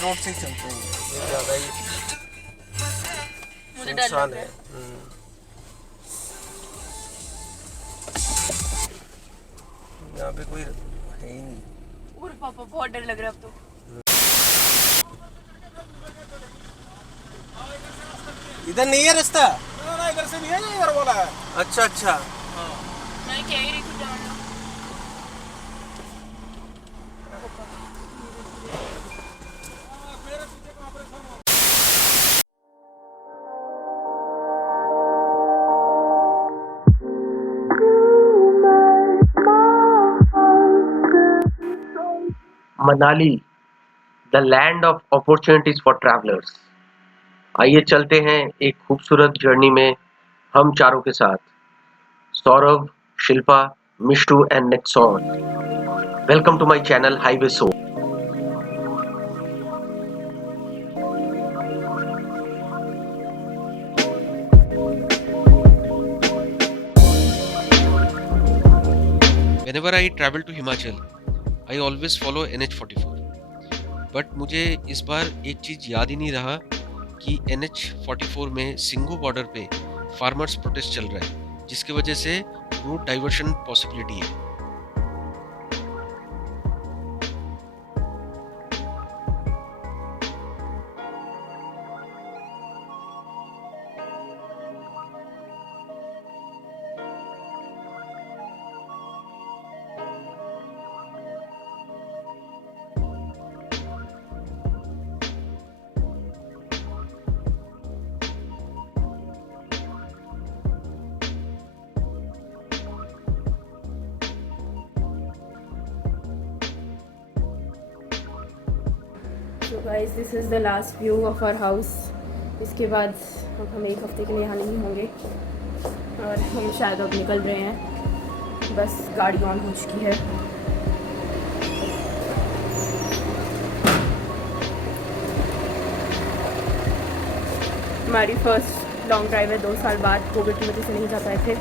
Road से ही चलते हैं, ये ज़्यादा ही मुझे डर सुनसान लग रहा है। है। यहाँ पे कोई है ही नहीं। और पापा बहुत डर लग रहा है अब तो। इधर नहीं है रास्ता। ना इधर से नहीं है, ये इधर वाला है। अच्छा अच्छा। मैं कह ही रही थी जान लो। Manali, the land of opportunities for travellers. आइए चलते हैं एक खूबसूरत जर्नी में हम चारों के साथ, Saurabh, Shilpa, Mishtu and Nexon. Welcome to my channel highway soul. Whenever I travel to Himachal, I always follow NH44. But मुझे इस बार एक चीज़ याद ही नहीं रहा कि NH44 में सिंघू बॉर्डर पे फार्मर्स प्रोटेस्ट चल रहा है, जिसकी वजह से रूट डाइवर्शन पॉसिबिलिटी है। So guys, this is the last view of our house. इसके बाद अब हम एक हफ्ते के लिए यहाँ नहीं होंगे और हम शायद अब निकल रहे हैं। बस गाड़ी ऑन हो चुकी है। हमारी फर्स्ट लॉन्ग ड्राइव है 2 साल बाद, कोविड की वजह से नहीं जा पाए थे।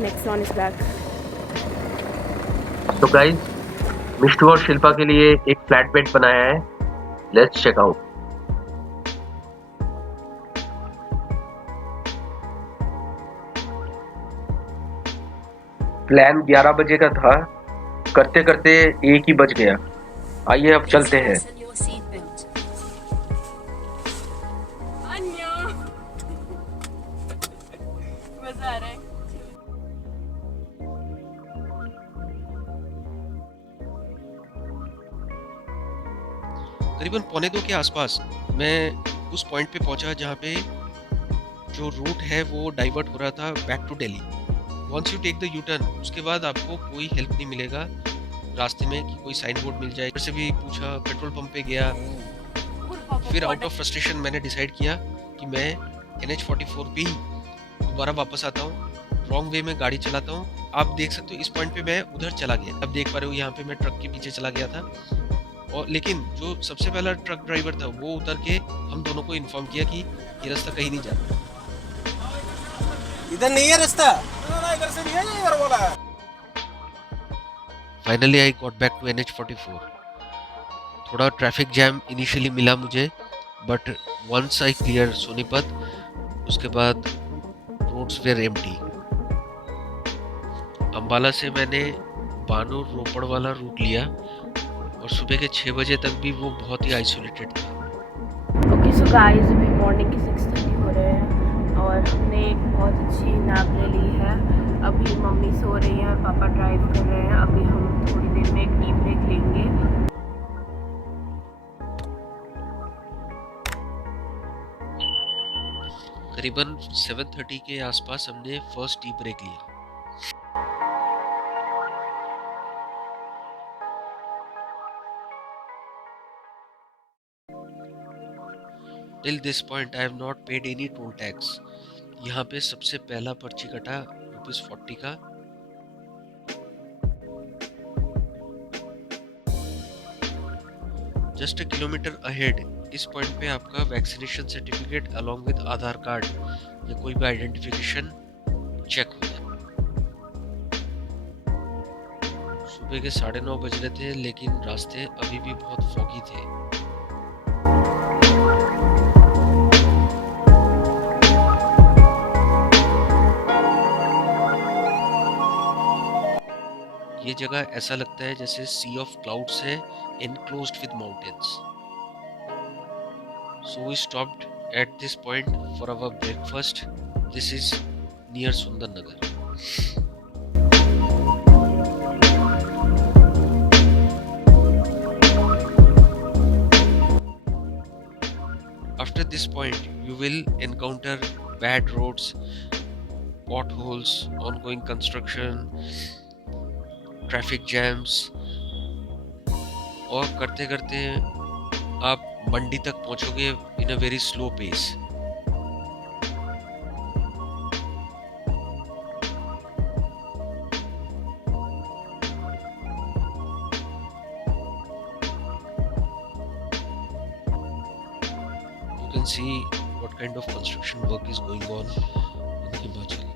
Next one is back. तो गाइस, मिष्टू और शिल्पा के लिए एक फ्लैट बेड बनाया है। Let's check out. प्लान 11 बजे का था, करते करते 1 ही बज गया। आइए अब चलते हैं। मजा आ रहा है। करीबन 1:45 के आसपास मैं उस पॉइंट पे पहुंचा जहाँ पे जो रूट है वो डाइवर्ट हो रहा था back to Delhi. Once you take the U turn, उसके बाद आपको कोई हेल्प नहीं मिलेगा रास्ते में कि कोई साइन बोर्ड मिल जाए। फिर से भी पूछा, पेट्रोल पंप पे गया। फिर आउट ऑफ फ्रस्ट्रेशन मैंने डिसाइड किया कि मैं NH44 पे ही दोबारा वापस आता हूँ, रॉन्ग वे में गाड़ी चलाता हूँ। आप देख सकते हो इस पॉइंट पे मैं उधर चला गया। अब देख पा रहे हो यहाँ पे मैं ट्रक के पीछे चला गया था, और लेकिन जो सबसे पहला ट्रक ड्राइवर था वो उतर के हम दोनों को इन्फॉर्म किया कि ये रास्ता कहीं नहीं जाता। इधर नहीं है रास्ता। ना इधर से नहीं है, ये इधर वाला है। Finally I got back to NH44। थोड़ा ट्रैफिक जैम इनिशियली मिला मुझे, but once I clear Sonipat, उसके बाद रोड्स वेर एम्प्टी। अंबाला से मैंने बानूर रोपड़ वाला रूट लिया और सुबह के 6 बजे तक भी वो बहुत ही आइसोलेटेड था। ओके सो गाइस, अभी मॉर्निंग के 6:30 हो रहे हैं और हमने एक बहुत अच्छी नैप ले ली है। अभी मम्मी सो रही है और पापा ड्राइव कर रहे हैं। अभी हम थोड़ी देर में एक टी ब्रेक लेंगे। करीबन 7:30 के आसपास हमने फर्स्ट टी ब्रेक लिया। Till this point I have not paid any toll tax. यहाँ पे सबसे पहला पर्ची कटा ₹40 का। जस्ट अ किलोमीटर अहेड इस पॉइंट पे आपका vaccination certificate along with Aadhaar card या कोई भी आइडेंटिफिकेशन चेक होता है। सुबह के 9:30 बज रहे थे, लेकिन रास्ते अभी भी बहुत फॉगी थे। ये जगह ऐसा लगता है जैसे सी ऑफ क्लाउड्स है, enclosed with mountains. So we stopped at this point for our breakfast. This is near Sundarnagar. After this point, you will encounter bad roads, potholes, ongoing construction, traffic jams, और करते करते आप मंडी तक पहुंचोगे in a very slow pace. You can see what kind of construction work is going on in Himachal.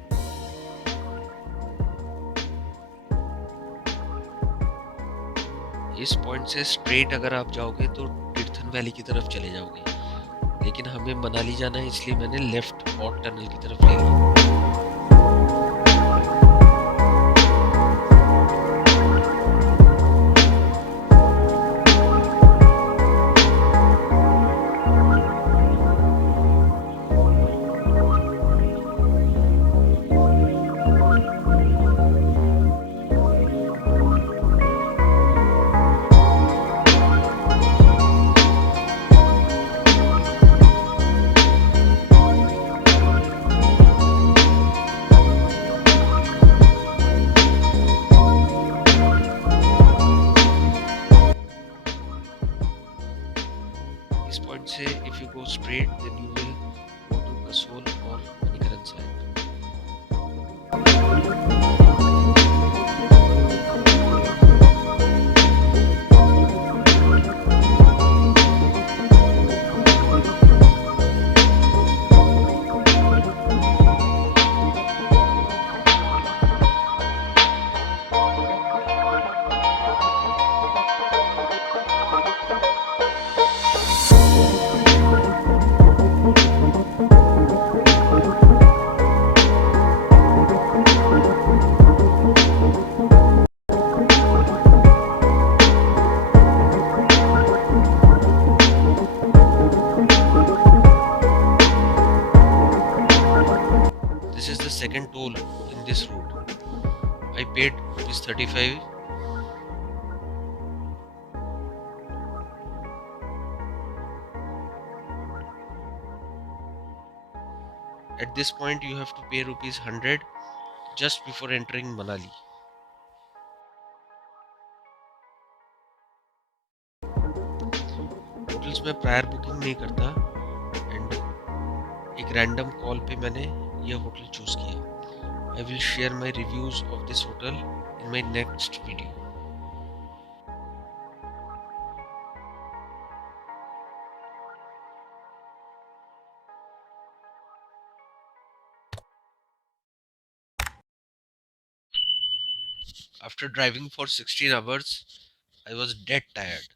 इस point से straight अगर आप जाओगे तो तीर्थन वैली की तरफ चले जाओगे, लेकिन हमें मनाली जाना है इसलिए मैंने लेफ्ट और टनल की तरफ ले लिया। इस पॉइंट से if you go straight then you will go to Kasol और Manikaran side. This is the second toll in this route. I paid ₹35. At this point you have to pay ₹100 just before entering Manali. Hotels में prior booking नहीं करता and एक random call पे मैंने यह hotel choose किया। I will share my reviews of this hotel in my next video. After driving for 16 hours, I was dead tired.